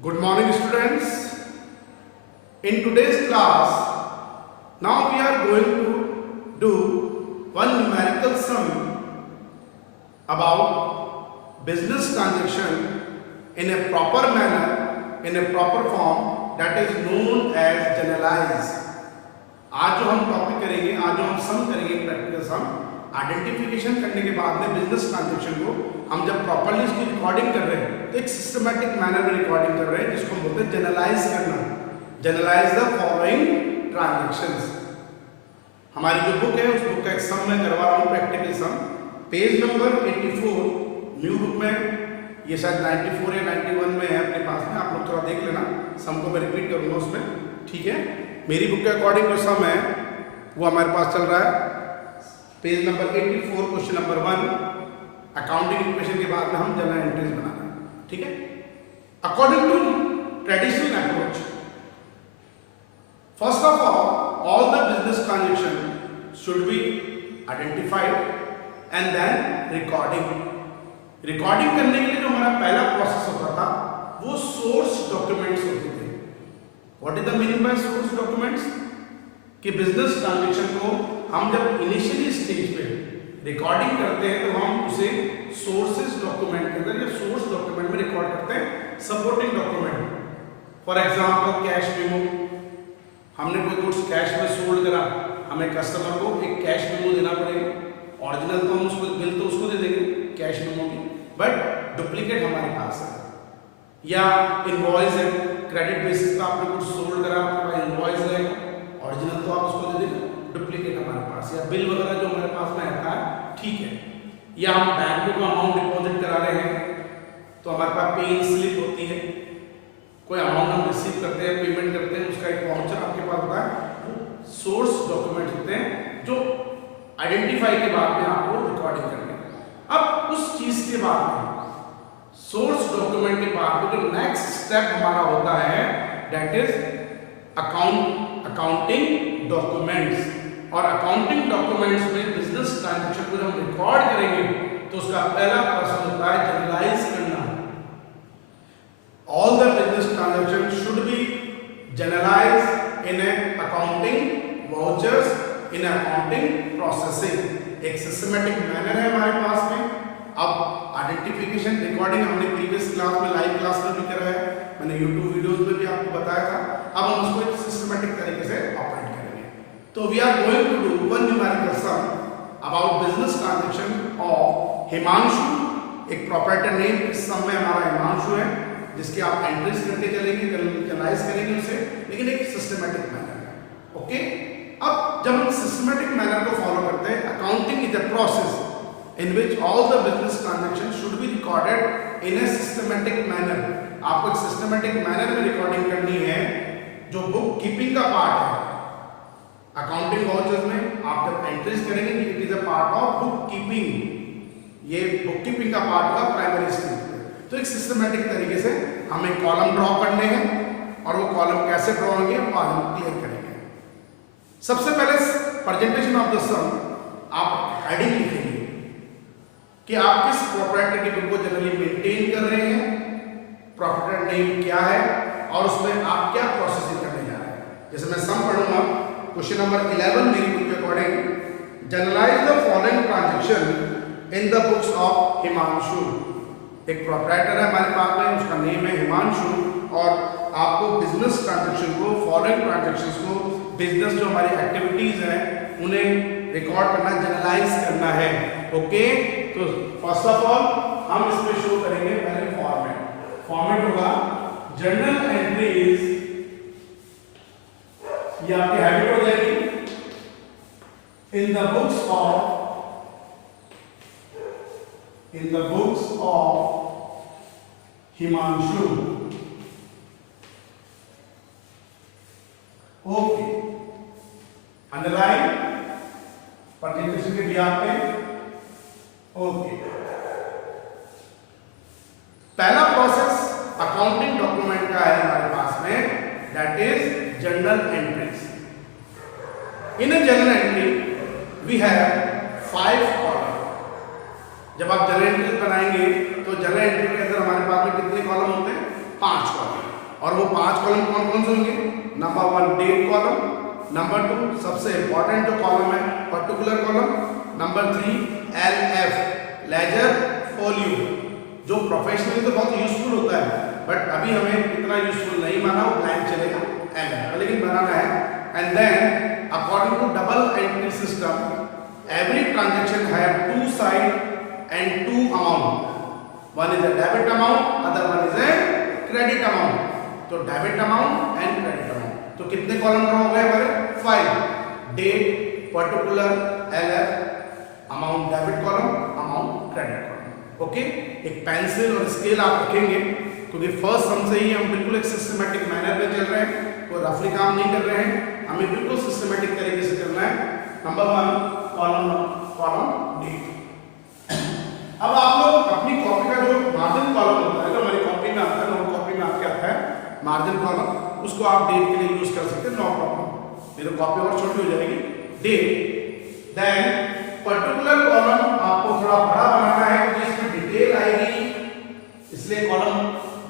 Good morning, students. In today's class, now we are going to do one numerical sum about business transaction in a proper manner, in a proper form that is known as generalize. आज जो हम topic करेंगे, आज जो हम सम करेंगे practical सम, identification करने के बाद में बिजनेस ट्रांजेक्शन को हम जब प्रॉपरली इसकी रिकॉर्डिंग कर रहे हैं तो एक सिस्टमैटिक मैनर में रिकॉर्डिंग कर रहे हैं जिसको हम बोलते हैं जनरलाइज करना। Generalize the following transactions. हमारी जो बुक है उस बुक का एक सम मैं करवा रहा हूँ, प्रैक्टिकल सम, पेज नंबर 84 न्यू बुक में, ये शायद 94 या 91 में है अपने पास में, आप लोग थोड़ा देख लेना, सम को मैं रिपीट करूँगा उसमें, ठीक है। मेरी बुक के अकॉर्डिंग जो सम है वो हमारे पास चल रहा है page number 84, question number 1, accounting equation के बाद में हम जनरल एंट्रीज बना रहे हैं, ठीक है। According to traditional approach, first of all the business transaction should be identified and then recording. Recording करने के लिए जो हमारा पहला प्रोसेस होता था वो सोर्स डॉक्यूमेंट्स होते थे। What is the meaning bye source documents? कि बिजनेस ट्रांजेक्शन को हम जब इनिशियली स्टेज पे रिकॉर्डिंग करते हैं तो हम उसे सोर्सेज डॉक्यूमेंट के अंदर या सोर्स डॉक्यूमेंट में रिकॉर्ड करते हैं, supporting document. For example cash memo, हमने कोई गुड्स कैश में सोल्ड करा, हमें कस्टमर को एक कैश मेमो देना पड़ेगा। ओरिजिनल तो हम उसको बिल तो उसको दे देंगे कैश मेमो की, बट डुप्लीकेट हमारे पास है। या इनवॉइस है, क्रेडिट बेसिस पे आपने कुछ सोल्ड करा, आपके पास इनवॉइस रहेगा, ओरिजिनल तो आप उसको दे देंगे, डुप्लीकेट हमारे पास, या बिल वगैरह जो हमारे पास में आता है, ठीक है। या हम बैंक में कोई अमाउंट डिपॉजिट करा रहे हैं तो हमारे पास पेइंग स्लिप होती है, कोई अमाउंट हम रिसीव करते हैं, पेमेंट करते हैं, उसका एक वाउचर आपके पास होता है। सोर्स डॉक्यूमेंट होते हैं जो आइडेंटिफाई के बाद में आपको रिकॉर्डिंग करनी है। अब उस चीज के बाद में सोर्स डॉक्यूमेंट के बाद में जो नेक्स्ट स्टेप हमारा होता है दैट इज अकाउंटिंग डॉक्यूमेंट्स। और अकाउंटिंग डॉक्यूमेंट्स में बिजनेस ट्रांजैक्शन को जब हम रिकॉर्ड करेंगे तो उसका पहला प्रोसेस होता है जनरलाइज करना। All the business transaction should be generalize in a accounting vouchers, in accounting processing. एक सिस्टमैटिक मैनर है हमारे पास में। अब आइडेंटिफिकेशन रिकॉर्डिंग हमने प्रीवियस क्लास में, लाइव क्लास में भी करा है, मैंने यूट्यूब वीडियोस में भी आपको बताया था। अब हम उसको एक सिस्टमैटिक तरीके से ऑपरेट करेंगे। तो we are going to do one numerical sum about business transaction of Himanshu. एक प्रोप्राइटर नेम इस सम में हमारा हिमांशु है, जिसके आप एंट्रीज करके चलेंगे, जनरलाइज करेंगे उसे, लेकिन एक सिस्टमैटिक मैनर है, ओके। अब जब हम सिस्टमैटिक मैनर को फॉलो करते हैं, accounting is a process in which all the business transactions should be recorded in a systematic manner। आपको एक systematic manner में रिकॉर्डिंग करनी है। जो बुक कीपिंग का पार्ट है अकाउंटिंग वाउचर्स में, आप जब एंट्रीज करेंगे it is a part of book keeping, ये बुक कीपिंग का पार्ट का प्राइमरी स्टेज। तो एक सिस्टमेटिक तरीके से हमें कॉलम ड्रॉ करने हैं और वो कॉलम कैसे ड्रॉ होंगे वो आज हम क्लियर करेंगे। सबसे पहले प्रेजेंटेशन ऑफ द सम आप हेडिंग लिखेंगे कि आप किस प्रोप्राइटर की बुक को जनरली मेंटेन कर रहे हैं, प्रोप्राइटर नेम क्या है और उसमें आप क्या प्रोसेसिंग करने जा रहे हैं। जैसे मैं सम पढ़ूंगा, क्वेश्चन नंबर 11 मेरी बुक के according, generalize the following transaction in the books of Himanshu. एक प्रोप्राइटर है हमारे पास में, उसका नेम है हिमांशु, और आपको बिजनेस ट्रांजैक्शन को, फॉलोइंग ट्रांजैक्शंस को, बिजनेस जो हमारी एक्टिविटीज हैं उन्हें रिकॉर्ड करना, जनरलाइज करना है, ओके। तो फर्स्ट ऑफ ऑल हम इसमें शो करेंगे पहले फॉर्मेट होगा जर्नल एंट्रीज, ये आपकी हैबिट हो जाएगी, in the books of Himanshu, okay. Underline presentation के बिहाफ पे, ओके। पहला प्रोसेस अकाउंटिंग डॉक्यूमेंट का है हमारे पास में, that is journal entries. In a journal entry we have 5 column. जब आप जर्नल एंट्रीज बनाएंगे तो जर्नल एंट्री के अंदर हमारे पास में कितने कॉलम होते हैं? 5 कॉलम। और वो 5 कॉलम कौन कौन से होंगे? नंबर 1 डेट कॉलम, नंबर 2 सबसे इंपॉर्टेंट जो कॉलम है particular column, number 3 LF ledger folio, जो प्रोफेशनली तो बहुत यूजफुल होता है बट अभी हमें इतना यूजफुल नहीं माना, वो ब्लैंक चलेगा LF, लेकिन बनाना है। And then according to double entry system every transaction have 2 side and 2 amount, one is a debit amount, other one is a credit amount. तो debit amount and credit amount, तो कितने column draw हो गए हमारे? 5, date, particular, LF, amount debit column, amount credit column. Okay, एक pencil और scale आप रखेंगे क्योंकि फर्स्ट सम से ही हम बिल्कुल एक सिस्टमैटिक मैनर में चल रहे हैं, कोई रफली काम नहीं कर रहे हैं, हमें बिल्कुल सिस्टमैटिक तरीके से करना है। Number 1 column date. अब आप लोग अपनी कॉपी का जो मार्जिन कॉलम होता है, जो हमारी कॉपी में आता है, नोट कॉपी में आपके आता है मार्जिन कॉलम, उसको आप डेट के लिए यूज कर सकते हैं, नो प्रॉब्लम। ये तो कॉपी और छोटी हो जाएगी, डेट। देन पर्टिकुलर कॉलम आपको थोड़ा बड़ा बनाना है क्योंकि इसमें डिटेल आएगी, इसलिए कॉलम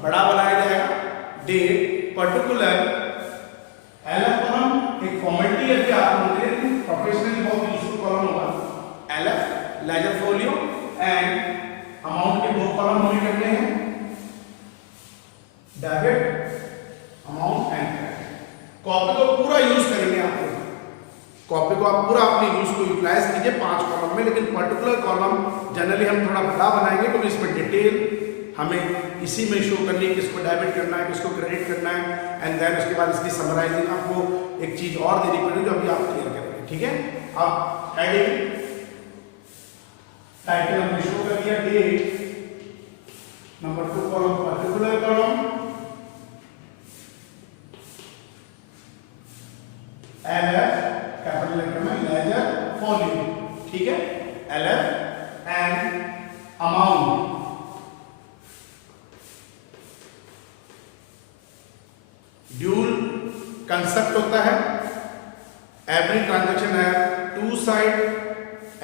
बड़ा बनाया जाएगा। डेट, पर्टिकुलर, LF कॉलम एक फॉर्मेलिटी है कि आप लोगों के लिए प्रोफेशनली बहुत यूजफुल कॉलम होगा। LF ledger folio and amount के 2 कॉलम हमें करने हैं, debit amount and credit. Copy को पूरा यूज करेंगे आप लोग, कॉपी को आप पूरा अपने यूज को यूटिलाइज कीजिए 5 कॉलम में, लेकिन पर्टिकुलर कॉलम जनरली हम थोड़ा बड़ा बनाएंगे क्योंकि इसमें डिटेल हमें इसी में शो करनी है, किसको डेबिट करना है, किसको क्रेडिट करना है, एंड देन उसके बाद इसकी समराइजिंग आपको एक चीज और देनी पड़ेगी जो अभी आप क्लियर करेंगे। ठीक है, अब हेडिंग टाइटल हमने शो कर दिया, date, number 2 column particular column, LF capital letter में लेजर फोलियो, ठीक है, LF and amount. Dual concept होता है, एवरी ट्रांजेक्शन है 2 side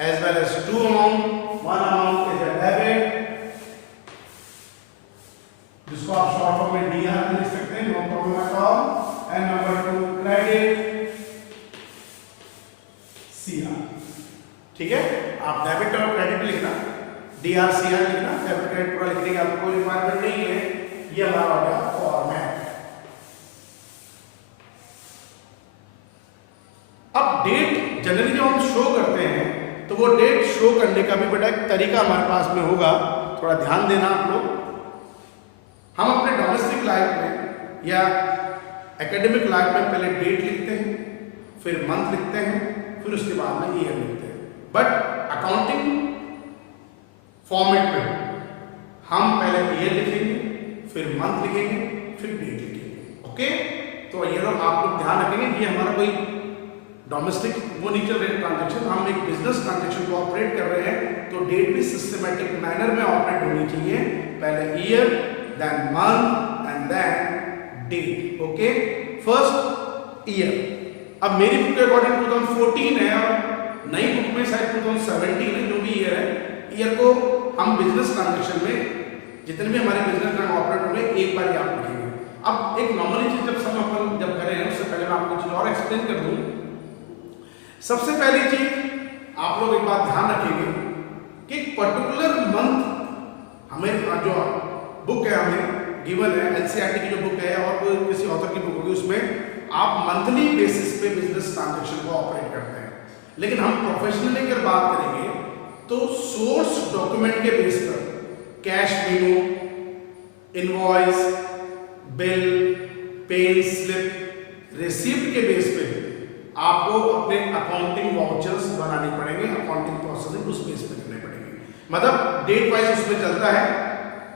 as well as 2 amount, 1 amount is a debit, जिसको आप शॉर्ट फॉर्म में DR लिख सकते हैं, no problem at all, and number 2 credit, CR। ठीक है, आप डेबिट और क्रेडिट लिखना, DR CR लिखना, डेबिट क्रेडिट पूरा लिखने की आपको कोई रिक्वायरमेंट नहीं है, ये हमारा हो गया फॉर्मेट। अब डेट जनरली जब हम शो करते हैं तो वो डेट शो करने का भी बेटा एक तरीका हमारे पास में होगा, थोड़ा ध्यान देना आप लोग। हम अपने डोमेस्टिक लाइफ में या एकेडमिक लाइफ में पहले डेट लिखते हैं, फिर मंथ लिखते हैं, फिर उसके बाद में ईयर लिखते हैं, बट अकाउंटिंग फॉर्मेट में हम पहले ईयर लिखेंगे, फिर मंथ लिखेंगे, फिर डेट लिखेंगे। ओके, तो ये लोग आप लोग ध्यान रखेंगे, ये हमारा कोई डोमेस्टिक वो नहीं चल रही ट्रांजेक्शन, हम एक बिजनेस ट्रांजेक्शन को ऑपरेट कर रहे हैं, तो डेट भी सिस्टमैटिक मैनर में ऑपरेट होनी चाहिए, पहले year, then month and then date. Okay, first year. अब मेरी बुक के अकॉर्डिंग 2014 है और नई बुक में शायद 2017 है, जो भी ईयर है, ईयर को हम बिजनेस ट्रांजेक्शन में जितने भी हमारे बिजनेस में ऑपरेट होंगे एक बार याद रखेंगे। अब एक नॉर्मली चीज जब सब अपन जब करें उससे पहले मैं आपको चीज और एक्सप्लेन कर दूं। सबसे पहली चीज आप लोग एक बात ध्यान रखेंगे कि पर्टिकुलर मंथ हमें जो बुक है हमें गिवन है, NCERT की जो बुक है और कोई किसी ऑथर की बुक होगी, उसमें आप मंथली बेसिस पे बिजनेस ट्रांजैक्शन को ऑपरेट करते हैं, लेकिन हम प्रोफेशनली अगर बात करेंगे तो सोर्स डॉक्यूमेंट के बेस पर cash memo, invoice, bill, pay slip, receipt के बेस पे आपको अपने अकाउंटिंग वाउचर्स बनाने पड़ेंगे, अकाउंटिंग प्रोसेसिंग उस बेस पे करने पड़ेंगे। मतलब डेट वाइज उसमें चलता है,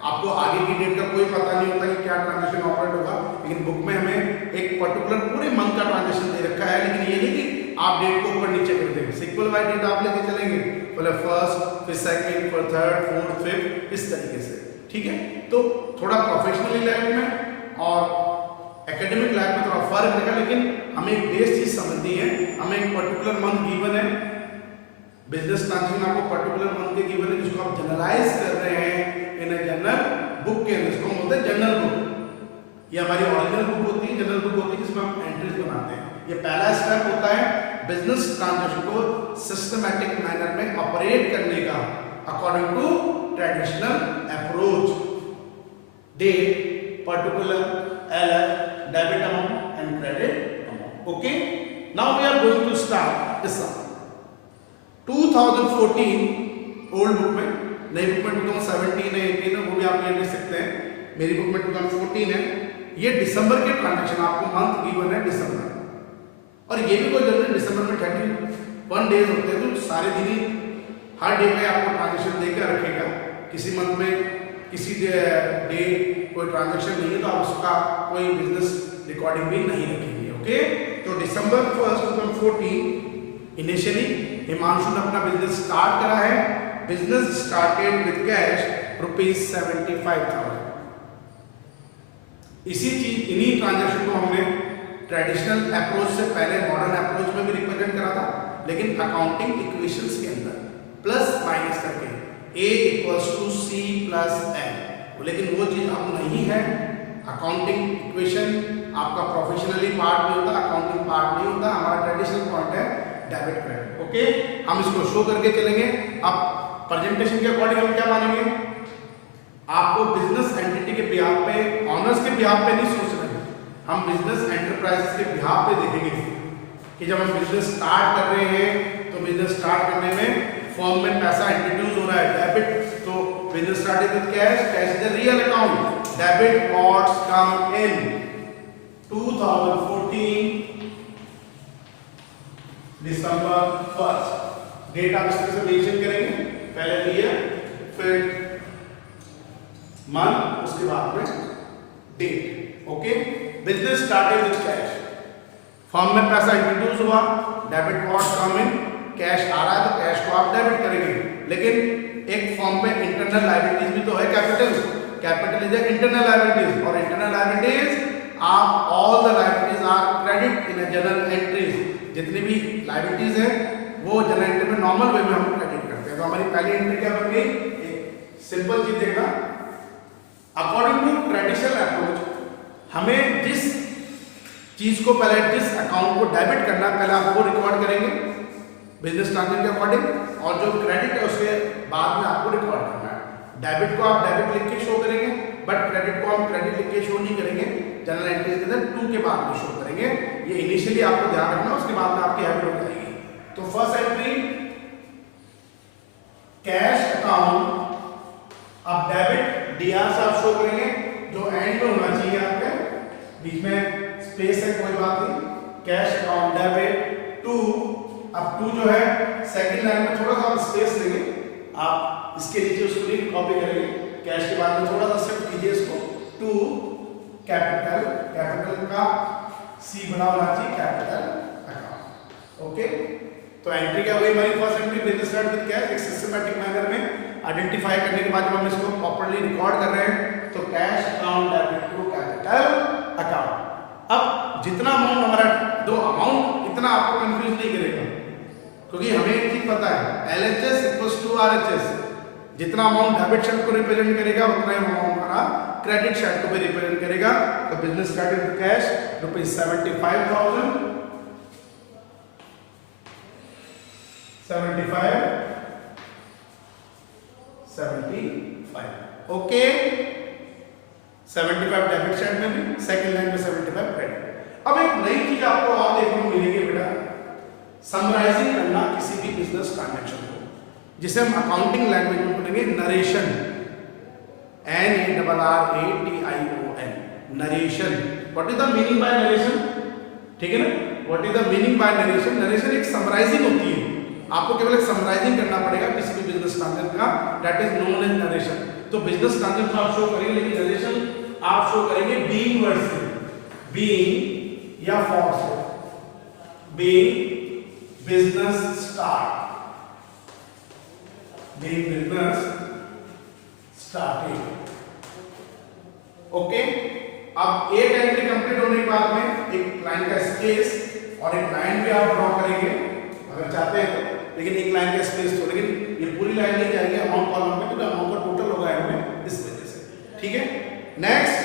आपको आगे की डेट का कोई पता नहीं होता कि क्या ट्रांजैक्शन ऑपरेट होगा, लेकिन बुक में हमें एक पर्टिकुलर पूरे मंथ का ट्रांजैक्शन दे रखा है, लेकिन ये नहीं कि आप डेट को ऊपर नीचे कर देंगे, सिक्वल वाइज डेट आप लेके चलेंगे, पहले फर्स्ट, फिर सेकंड, फिर थर्ड, फोर्थ, फिफ्थ, इस तरीके से। ठीक है, तो थोड़ा प्रोफेशनली लाइफ में और एकेडमिक लाइफ में थोड़ा फर्क रहेगा, लेकिन हमें एक बेस चीज समझनी है। हमें एक पर्टिकुलर मंथ गिवन है, बिजनेस ट्रांजैक्शन आपको पर्टिकुलर मंथ के गिवन है, जिसको आप जनरलाइज कर रहे हैं इन ए जनरल बुक के अंदर, इसको बोलते हैं जनरल बुक। ये हमारी उसमें हम एंट्रीज बनाते हैं। ये पहला स्टेप होता है बिजनेस ट्रांजैक्शन को सिस्टमैटिक मैनर में ऑपरेट करने का according to traditional approach. Date, particular, LF, debit amount and credit amount. Okay, now we are going to start this sum. 2014 old book में, नई बुक में 2017 है, 18 है, वो भी आप ये लिख सकते हैं। मेरी बुक में 2014 है। ये दिसंबर के ट्रांजैक्शन, आपको मंथ गिवन है दिसंबर, और ये भी कोई जरूरी दिसंबर में 31 डेज होते हैं, तो सारे दिन ही हर डे पे आपको ट्रांजैक्शन देकर रखेगा। किसी मंथ में किसी डे कोई ट्रांजैक्शन नहीं है तो आप उसका कोई बिजनेस रिकॉर्डिंग भी नहीं रखेंगे। ओके, तो दिसंबर 1 2014 इनिशियली हिमांशु ने अपना बिजनेस स्टार्ट करा है। Business started with cash ₹75,000। इन्हीं ट्रांजैक्शन को हमने ट्रेडिशनल अप्रोच से पहले मॉडर्न अप्रोच में भी रिप्रेजेंट करा था, लेकिन अकाउंटिंग इक्वेशंस के अंदर प्लस माइनस करके A = C + N, लेकिन वो चीज अब नहीं है। अकाउंटिंग इक्वेशन आपका प्रोफेशनली पार्ट नहीं होता, अकाउंटिंग पार्ट नहीं होता, हमारा ट्रेडिशनल पॉइंट है डेबिट क्रेडिट। ओके, हम इसको शो करके चलेंगे। अब प्रेजेंटेशन के अकॉर्डिंग हम क्या मानेंगे, आपको बिजनेस एंटिटी के बिहाफ पे, ऑनर्स के बिहाफ पे नहीं सोचना है, हम बिजनेस एंटरप्राइजेस के बिहाफ पे देखेंगे कि जब हम बिजनेस स्टार्ट कर रहे हैं तो बिजनेस स्टार्ट करने में फॉर्म में पैसा इंट्रोड्यूस हो रहा है, डेबिट। तो business started with cash, cash is the real account, debit what's come in 2014 December 1। Date आप इस तरह से मेंशन करेंगे, पहले ईयर, फिर मंथ, उसके बाद में date. Okay, business started with cash, form में पैसा इंट्रोड्यूस हुआ, debit what's come in, cash आ रहा है तो कैश को आप डेबिट करेंगे। लेकिन एक फॉर्म पे इंटरनल लायबिलिटीज भी तो है, capital. Capital is internal liabilities, और इंटरनल लायबिलिटीज आप all the liabilities are credit in general entries. जितनी भी लायबिलिटीज है वो जनरल एंट्री में नॉर्मल वे में हम क्रेडिट करते हैं। तो हमारी पहली एंट्री क्या बन गई, एक सिंपल चीज देखना, अकॉर्डिंग टू ट्रेडिशनल अप्रोच हमें जिस चीज को पहले, जिस अकाउंट को डेबिट करना, पहले आप वो रिकॉर्ड करेंगे बिजनेस ट्रांजैक्शन के अकॉर्डिंग, और जो क्रेडिट है उसके बाद में आपको रिकॉर्ड करना है। डेबिट को आप डेबिट लिख के शो करेंगे, बट क्रेडिट को हम क्रेडिट लिख के शो नहीं करेंगे, जनरल एंट्रीज के अंदर 2 के बाद में शो करेंगे। ये इनिशियली आपको ध्यान रखना, उसके बाद में आपकी हैबिट हो जाएगी। तो फर्स्ट एंट्री कैश अकाउंट, अब डेबिट डीआर से आप शो करेंगे, जो एंड में होना चाहिए आपके, बीच में स्पेस है कोई बात नहीं, कैश अकाउंट डेबिट 2। अब 2 जो है सेकंड लाइन में थोड़ा सा स्पेस लेंगे, आप इसके नीचे उसको लिख कॉपी करेंगे, कैश के बाद में थोड़ा सा शिफ्ट कीजिए इसको, 2 कैपिटल, कैपिटल का C बना होना चाहिए, कैपिटल अकाउंट। ओके, तो एंट्री क्या हुई हमारी, first entry business start with cash, एक सिस्टमैटिक मैनर में आइडेंटिफाई करने के बाद जब हम इसको प्रॉपर्ली रिकॉर्ड कर रहे हैं तो cash account debit to capital account. अब जितना अमाउंट हमारा, दो अमाउंट इतना आपको कंफ्यूज नहीं करेगा, क्योंकि हमें एक चीज पता है, LHS = RHS, जितना अमाउंट डेबिट साइड को रिप्रेजेंट करेगा उतना ही अमाउंट हमारा क्रेडिट साइड को भी रिप्रेजेंट करेगा। तो business started with cash ₹75,000, 75 okay, 75 debit side में भी, सेकंड लाइन में 75 क्रेडिट। अब एक नई चीज आपको और देखने को मिलेगी बेटा, समराइजिंग करना किसी भी बिजनेस ट्रांजैक्शन को, जिसे हम अकाउंटिंग लैंग्वेज में बोलेंगे narration, NARRATION, narration. What is the meaning bye narration, ठीक है ना, what is the meaning bye narration. Narration एक समराइजिंग होती है, आपको केवल एक समराइजिंग करना पड़ेगा किसी भी बिजनेस ट्रांजैक्शन का, that is known as narration. तो बिजनेस ट्रांजैक्शन आप शो करेंगे, लेकिन नरेशन आप शो करेंगे बीइंग वर्ड से, बीइंग या फॉर से, being business start, being business started. Okay, अब एक एंट्री कंप्लीट होने के बाद में एक लाइन का स्पेस और एक लाइन भी आप ड्रॉ करेंगे अगर चाहते हैं तो, लेकिन एक लाइन का स्पेस तो, लेकिन ये पूरी लाइन नहीं जाएगी अमाउंट कॉलम में, क्योंकि अमाउंट का टोटल होगा इनमें, इस वजह से। ठीक है, नेक्स्ट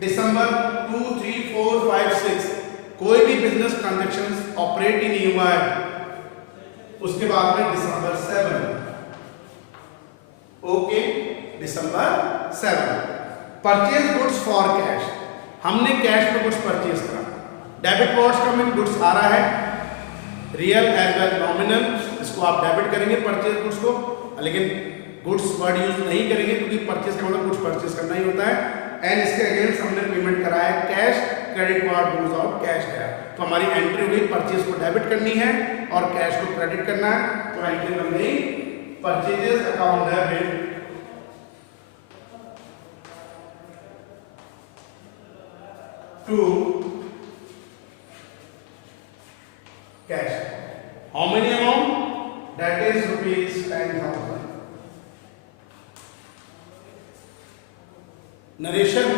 दिसंबर 2, 3, 4, 5, 6 कोई भी बिजनेस ट्रांजैक्शन ऑपरेट ही नहीं हुआ है उसके बाद में December 7, okay, December 7 purchase goods for cash, हमने कैश में गुड्स परचेज करा, डेबिट वर्ड्स का मीन गुड्स आ रहा है, रियल एज वेल नॉमिनल, इसको आप डेबिट करेंगे परचेज गुड्स को, लेकिन गुड्स वर्ड यूज नहीं करेंगे क्योंकि परचेज का मतलब गुड्स परचेज करना ही होता है। एंड इसके अगेंस्ट हमने पेमेंट करा है cash, credit card goes out, cash गया, तो हमारी एंट्री हुई परचेज को डेबिट करनी है और कैश को क्रेडिट करना है, तो एंट्री बन गई purchases account debit to cash. How many amount? That is rupees 10,000। Narration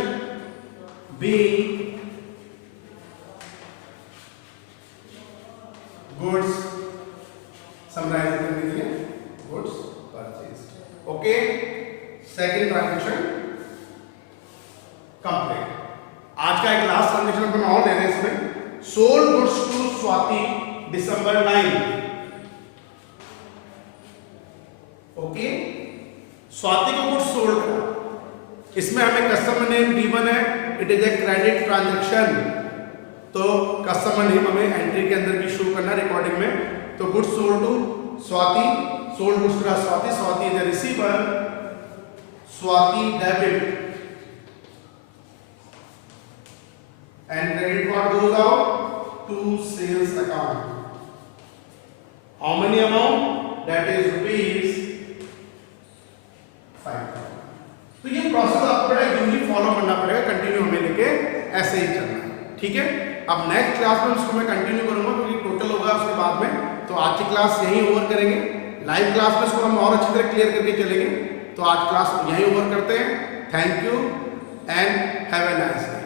being goods summarize करने के लिए goods purchased, okay. Second transaction complete. आज का एक लास्ट ट्रांजैक्शन अपन और ले रहे हैं इसमें, sold goods to Swati December 9, okay. Swati को गुड्स सोल्ड करा, इसमें हमें कस्टमर नेम गिवन है, it is a credit transaction, तो कस्टमर नेम हमें एंट्री के अंदर भी शो करना रिकॉर्डिंग में। तो goods sold to Swati, sold goods to Swati, Swati is a receiver, Swati debit and credit card goes out to sales account. How many amount? That is rupees 5,000। तो ये प्रोसेस आपको बड़ा यूजली फॉलो करना पड़ेगा, कंटिन्यू हमें लेके ऐसे ही चलना है, ठीक है। अब नेक्स्ट क्लास में उसको मैं कंटिन्यू करूंगा क्योंकि टोटल होगा उसके बाद में, तो आज की क्लास यहीं ओवर करेंगे। लाइव क्लास में इसको हम और अच्छी तरह क्लियर करके चलेंगे, तो आज क्लास यहीं ओवर करते हैं। Thank you and have a nice day.